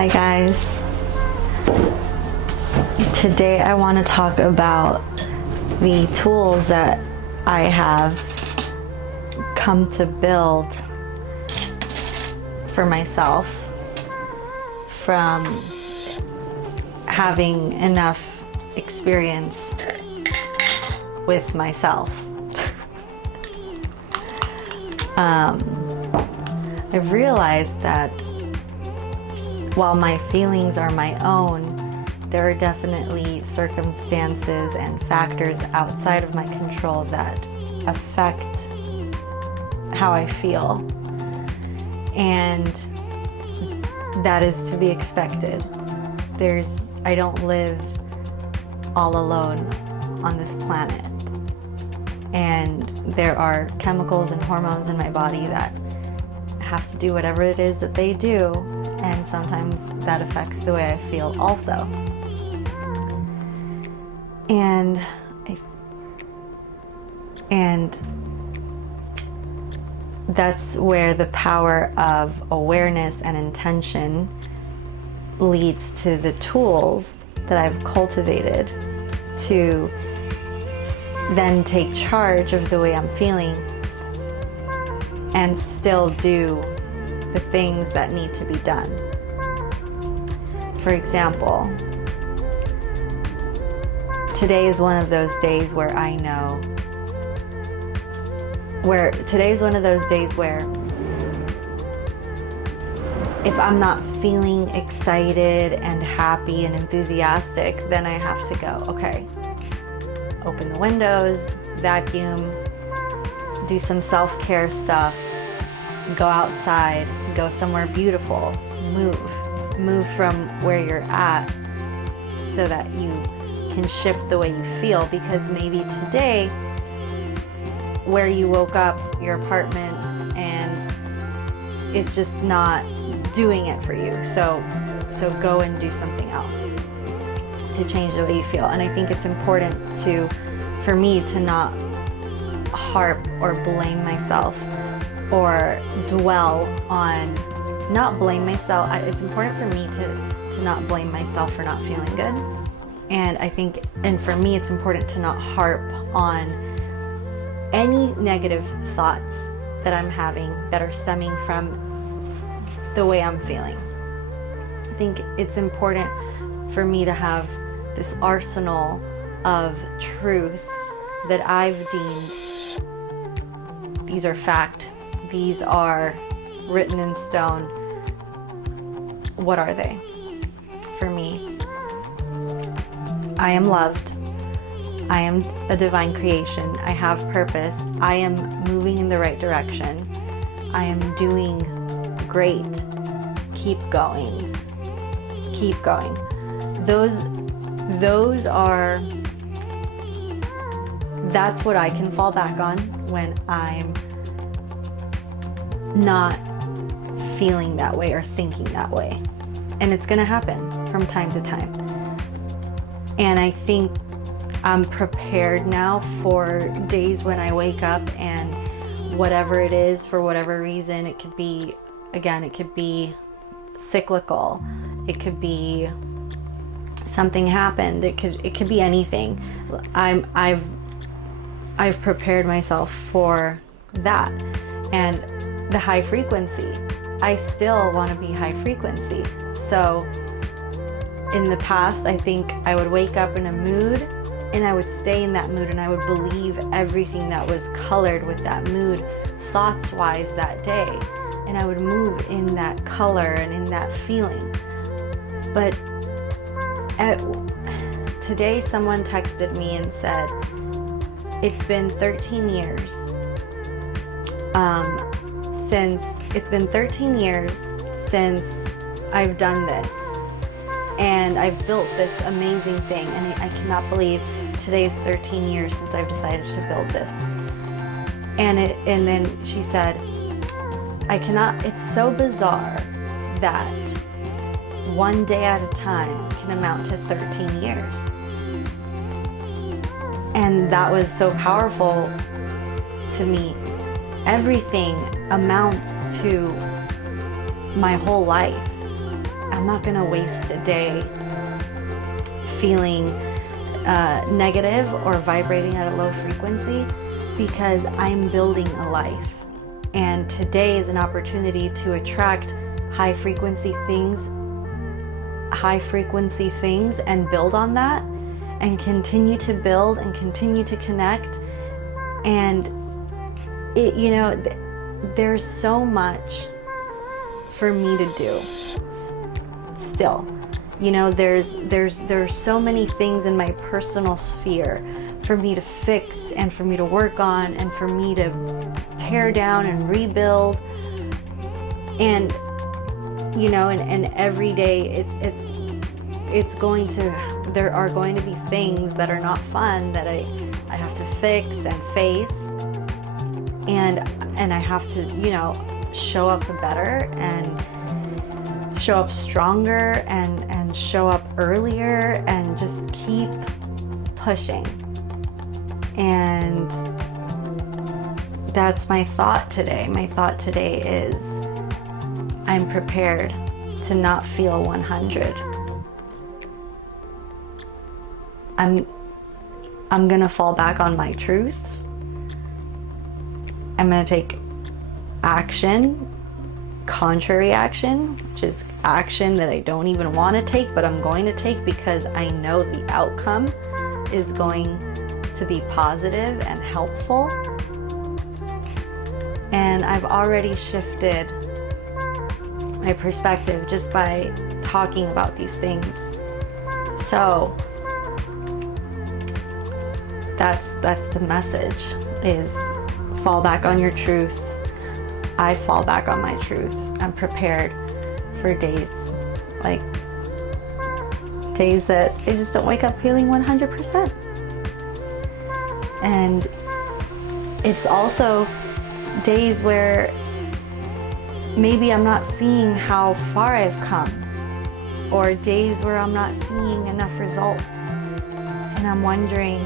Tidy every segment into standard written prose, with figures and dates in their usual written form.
Hi guys. Today I want to talk about the tools that I have come to build for myself from having enough experience with myself. I've realized that while my feelings are my own, there are definitely circumstances and factors outside of my control that affect how I feel. And that is to be expected. I don't live all alone on this planet. And there are chemicals and hormones in my body that have to do whatever it is that they do, and sometimes that affects the way I feel also. And that's where the power of awareness and intention leads to the tools that I've cultivated to then take charge of the way I'm feeling and still do the things that need to be done. For example, today is one of those days where if I'm not feeling excited and happy and enthusiastic, then I have to go, okay, open the windows, vacuum, do some self-care stuff, go outside, go somewhere beautiful, move from where you're at so that you can shift the way you feel, because maybe today where you woke up, your apartment, and it's just not doing it for you. So go and do something else to change the way you feel. And I think it's important for me to not harp or blame myself or dwell on, not blame myself. It's important for me to not blame myself for not feeling good. And for me, it's important to not harp on any negative thoughts that I'm having that are stemming from the way I'm feeling. I think it's important for me to have this arsenal of truths that I've deemed these are fact, these are written in stone. What are they? For me, I am loved. I am a divine creation. I have purpose. I am moving in the right direction. I am doing great. Keep going. Keep going. That's what I can fall back on when I'm not feeling that way or thinking that way. And it's gonna happen from time to time. And I think I'm prepared now for days when I wake up and whatever it is, for whatever reason, it could be cyclical. It could be something happened. It could be anything. I've prepared myself for that. And the high frequency, I still want to be high frequency. So in the past, I think I would wake up in a mood and I would stay in that mood and I would believe everything that was colored with that mood thoughts-wise that day. And I would move in that color and in that feeling. But today someone texted me and said, it's been 13 years since I've done this. And I've built this amazing thing. And I cannot believe today is 13 years since I've decided to build this. And then she said, it's so bizarre that one day at a time can amount to 13 years. And that was so powerful to me. Everything amounts to my whole life I'm not gonna waste a day feeling negative or vibrating at a low frequency, because I'm building a life. And today is an opportunity to attract high frequency things and build on that and continue to build and continue to connect. And it, you know, there's so much for me to do still. You know, there's so many things in my personal sphere for me to fix and for me to work on and for me to tear down and rebuild. And you know, and every day it's going to, there are going to be things that are not fun that I have to fix and face, and I have to, you know, show up better and show up stronger and show up earlier and just keep pushing. And that's my thought today. My thought today is, I'm prepared to not feel 100. I'm gonna fall back on my truths. I'm gonna take action, contrary action, which is action that I don't even want to take, but I'm going to take because I know the outcome is going to be positive and helpful. And I've already shifted my perspective just by talking about these things. So that's the message, is fall back on your truths. I fall back on my truths. I'm prepared for days that I just don't wake up feeling 100%. And it's also days where maybe I'm not seeing how far I've come, or days where I'm not seeing enough results. And I'm wondering,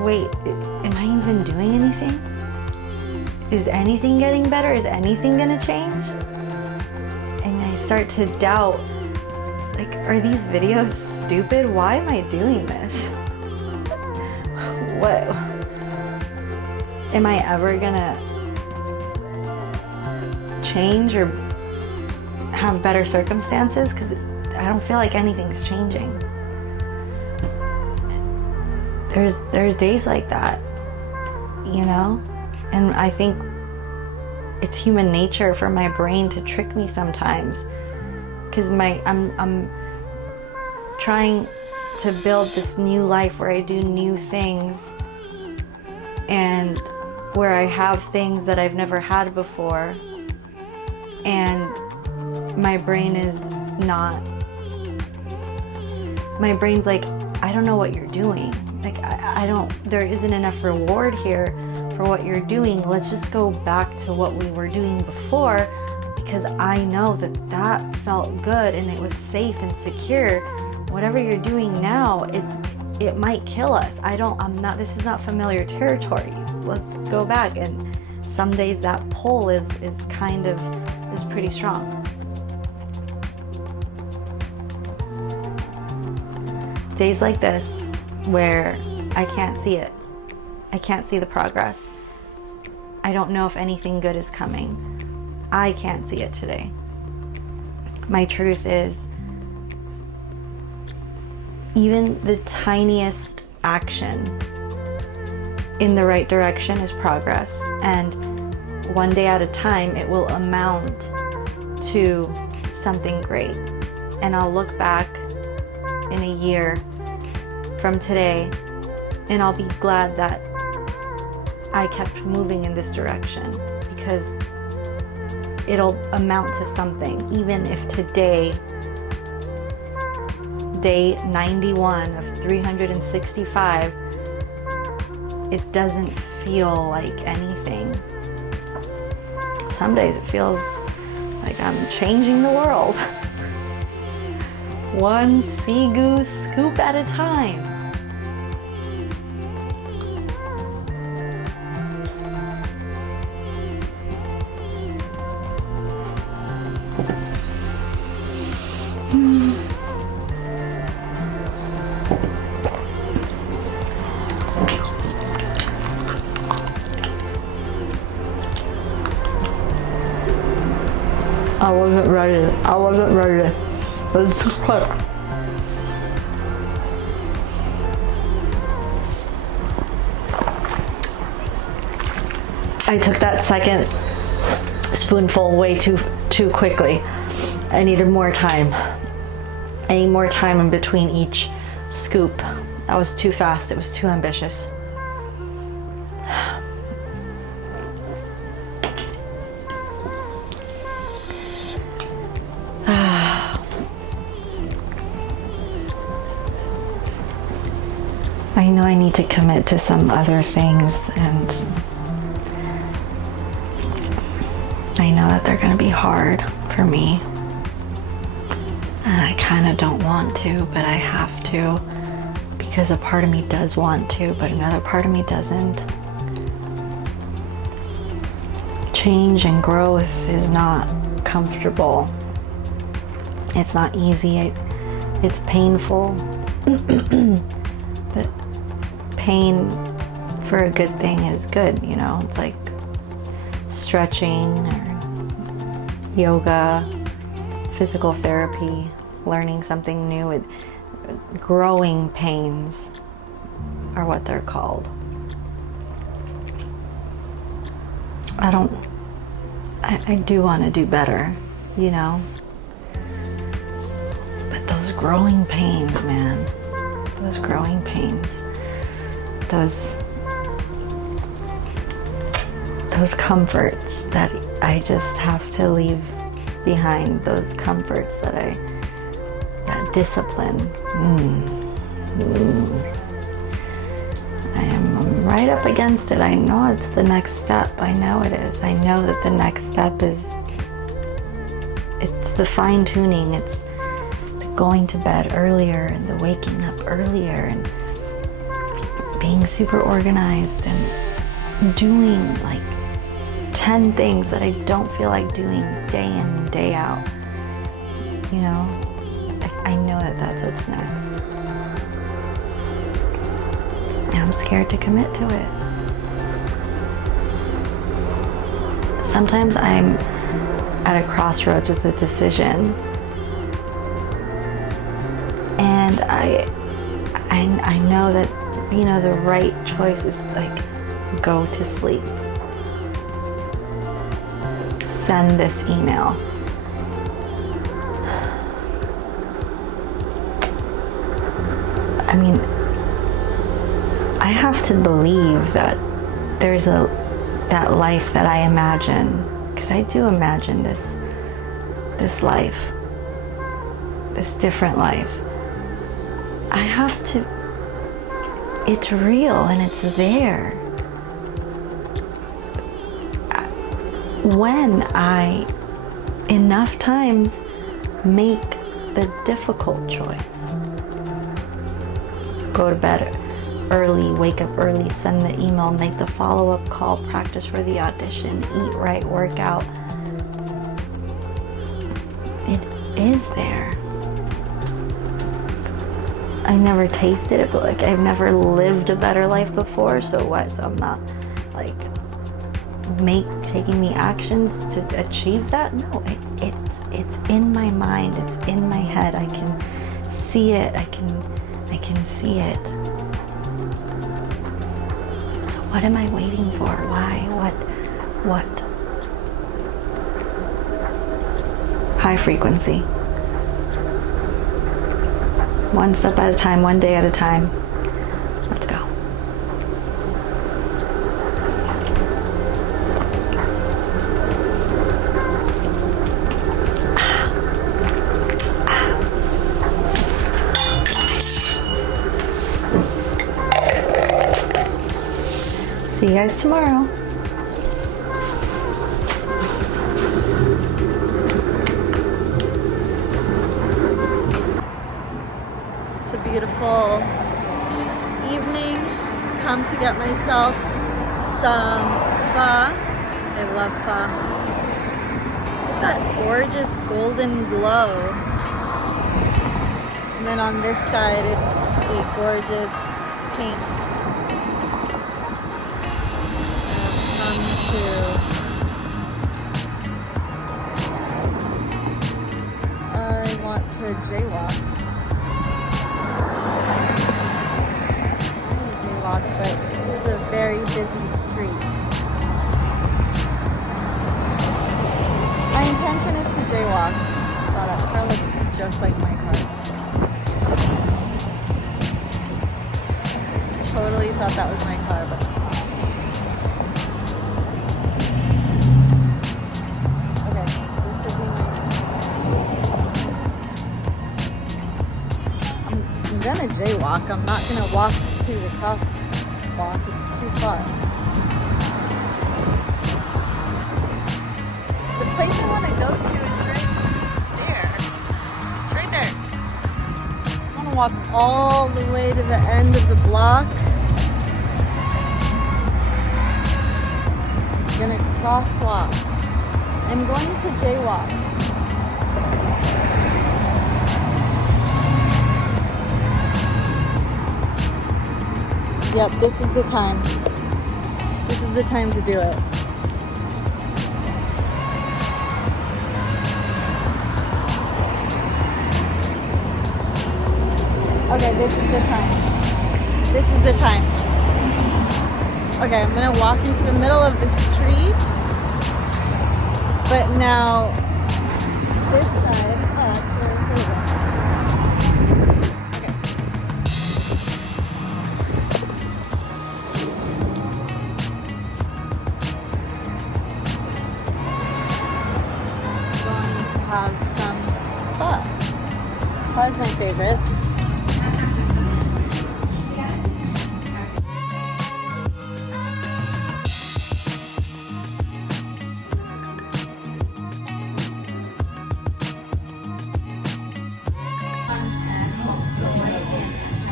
wait, am I even doing anything? Is anything getting better? Is anything gonna change? And I start to doubt, like, are these videos stupid? Why am I doing this? What? Am I ever gonna change or have better circumstances? Because I don't feel like anything's changing. There's days like that, you know? And I think it's human nature for my brain to trick me sometimes, because I'm trying to build this new life where I do new things and where I have things that I've never had before, and my brain's like, I don't know what you're doing. Like, there isn't enough reward here for what you're doing. Let's just go back to what we were doing before, because I know that felt good and it was safe and secure. Whatever you're doing now, it might kill us. This is not familiar territory. Let's go back. And some days that pull is pretty strong. Days like this where I can't see it. I can't see the progress. I don't know if anything good is coming. I can't see it today. My truth is, even the tiniest action in the right direction is progress. And one day at a time, it will amount to something great. And I'll look back in a year from today, and I'll be glad that I kept moving in this direction, because it'll amount to something. Even if today, day 91 of 365, it doesn't feel like anything. Some days it feels like I'm changing the world. One sea goose scoop at a time. I wasn't ready. But it's quick. I took that second spoonful way too quickly. I needed more time. I need more time in between each scoop. That was too fast. It was too ambitious. I know I need to commit to some other things, and I know that they're going to be hard for me. And I kind of don't want to, but I have to, because a part of me does want to, but another part of me doesn't. Change and growth is not comfortable. It's not easy. It's painful. But pain for a good thing is good, you know? It's like stretching or yoga, physical therapy, learning something new. Growing pains are what they're called. I do want to do better, you know? But those growing pains, man, those growing pains, those comforts that I just have to leave behind, those comforts that discipline. I am right up against it. I know it's the next step. I know it is. I know that the next step is, it's the fine tuning. It's the going to bed earlier and the waking up earlier and being super organized and doing like 10 things that I don't feel like doing day in and day out. You know, I know that that's what's next. And I'm scared to commit to it. Sometimes I'm at a crossroads with a decision, and I know that, you know, the right choice is like, go to sleep. Send this email. I mean, I have to believe that there's that life that I imagine, because I do imagine this life, this different life. I have to, it's real and it's there. When I enough times make the difficult choice, go to bed early, wake up early, send the email, make the follow-up call, practice for the audition, eat right, work out. It is there. I never tasted it, but like I've never lived a better life before, so what? So I'm not like taking the actions to achieve that? No, it's in my mind, it's in my head. I can see it, I can see it. So what am I waiting for? Why? What? High frequency. One step at a time, one day at a time. Let's go. See you guys tomorrow. It's a beautiful evening. I've come to get myself some pho. I love pho. Look at that gorgeous golden glow. And then on this side, it's a gorgeous pink. to jaywalk. But this is a very busy street. My intention is to jaywalk. Wow, that car looks just like my car. Totally thought that was my car, but it's not. Okay, this would be my... I'm gonna jaywalk. I'm not gonna walk to the crosswalk. It's too far. The place I want to go to is right there. It's right there. I want to walk all the way to the end of the block. I'm gonna crosswalk. I'm going to jaywalk. Yep, this is the time. This is the time to do it. Okay, this is the time. This is the time. Okay, I'm gonna walk into the middle of the street. But now, this side, have some pho. Pho is my favorite.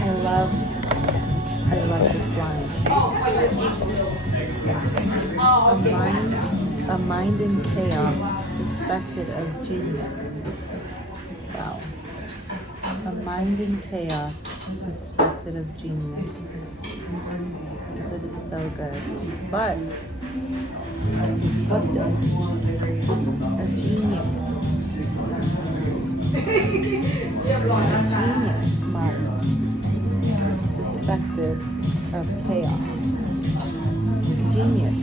I love this line. A mind in chaos, suspected of genius. Wow. A mind in chaos, suspected of genius. That is so good. But suspected of genius. Genius mind. Suspected of chaos. Genius.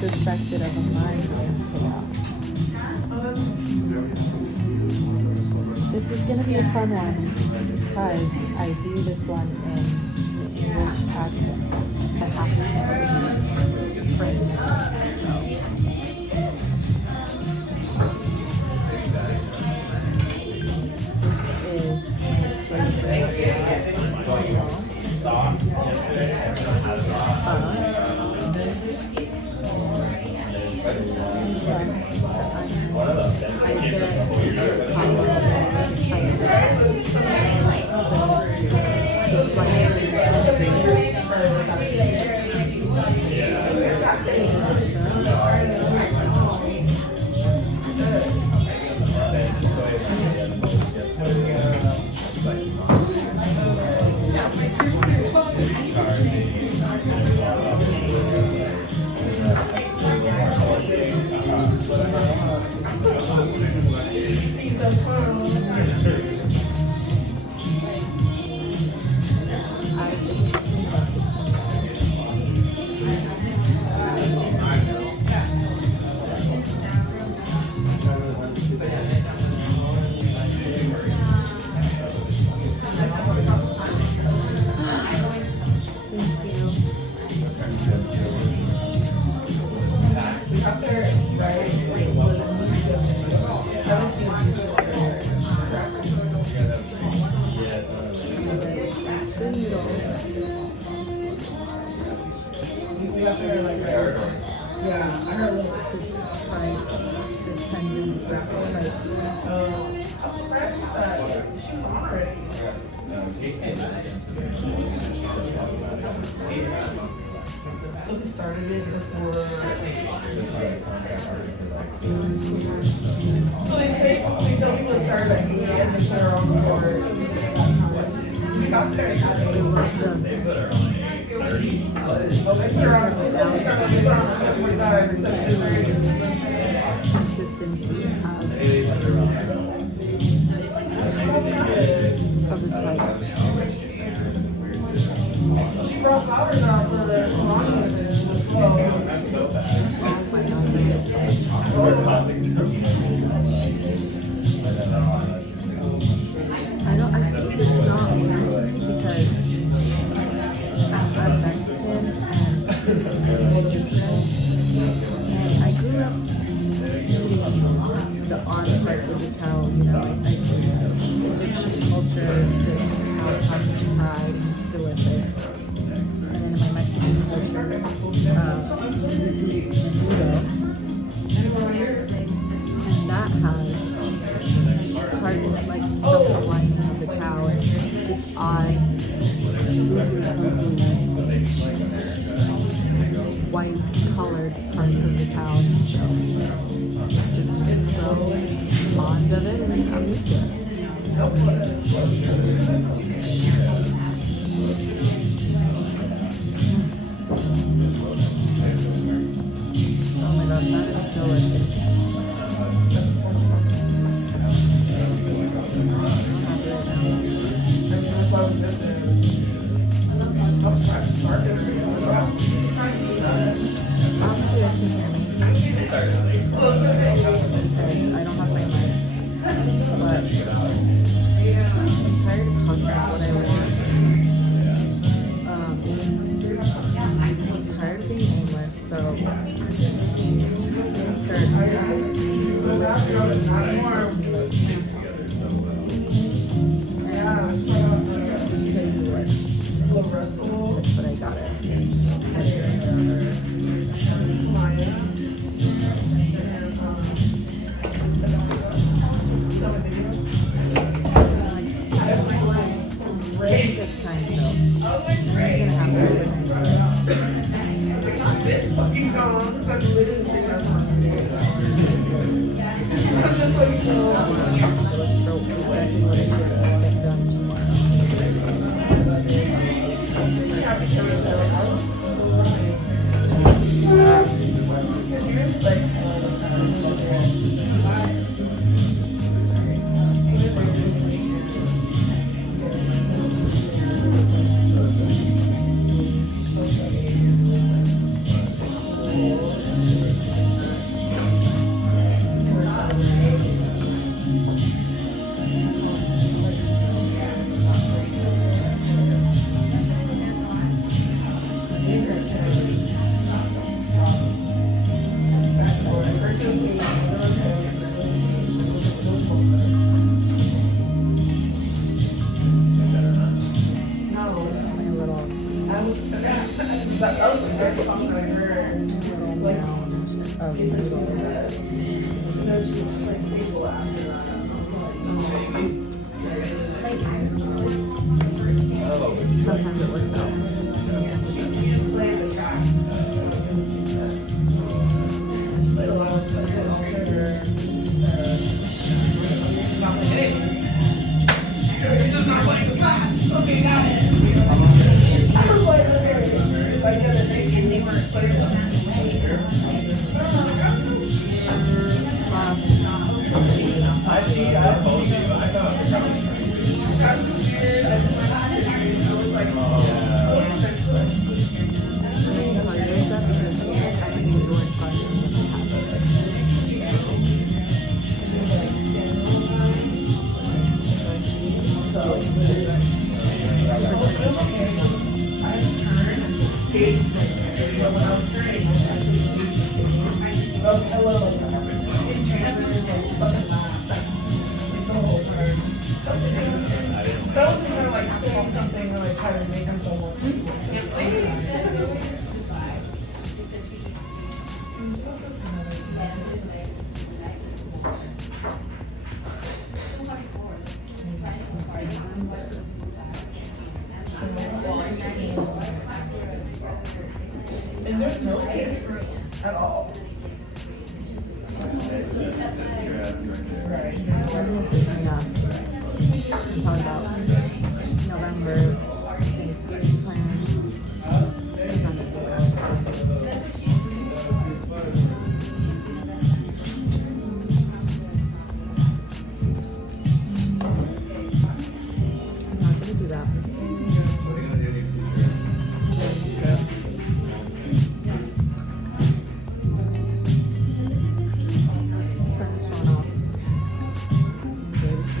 Suspected of a mind in chaos. This is going to be a fun one because I do this one in the English accent. I have to know this phrase. This is my favorite. So they started it before. So they tell people to start at 8 and they put her on board. You got there. They put her on 8:30. Oh, they put her on 7:45 or 7:30. Consistency of has parts like stuff the lining of the cow and just odd white colored parts of the cow. So just so fond of it and I'm used to it. Oh my god, that is delicious. I don't have my mic, but I'm tired of talking about what I want. I'm tired of being aimless, so I'm gonna just tell you what. That's what I got It's time, so. This fucking song, it's like literally singing our song. I'm just like, Let's go. Exactly what I did. I'll get done tomorrow. happy to yourself. Because you're like, that was the first song that I heard. Like, and then she was like single after that. Sometimes it works out. Sometimes it doesn't. She played the track. She played a lot of like alternative. You're just not playing the slots. Okay, got it. I was like, okay. Like the other day, they weren't playing them. I see. I told you. I thought it was weird. I was like, something when I try to make him so more. And there's no scared at all. Right. I'm talking about November Thanksgiving plans. I'm not gonna do that. Turn this one off. Enjoy this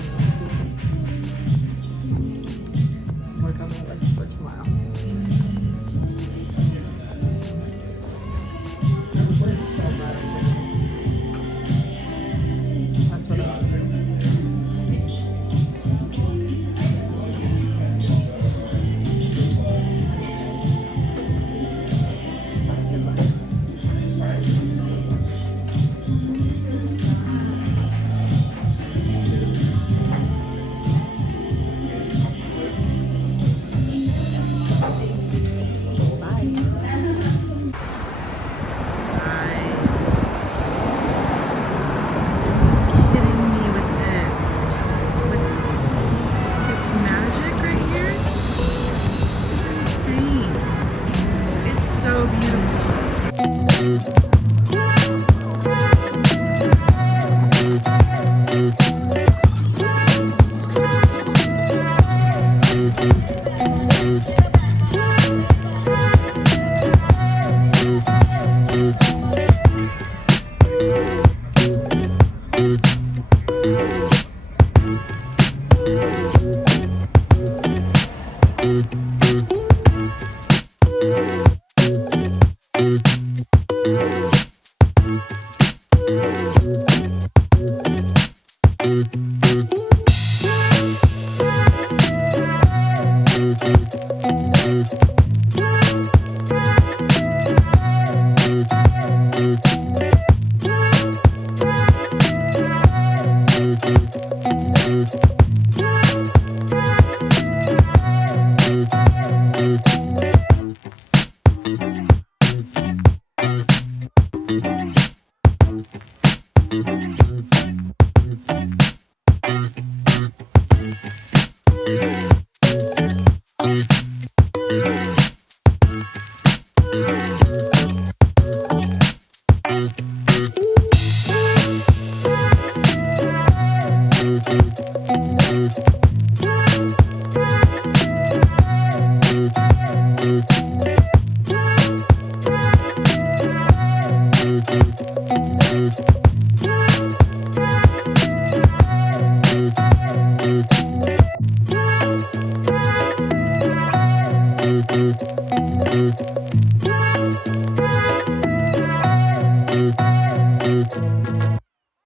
meal. Work on my list for tomorrow.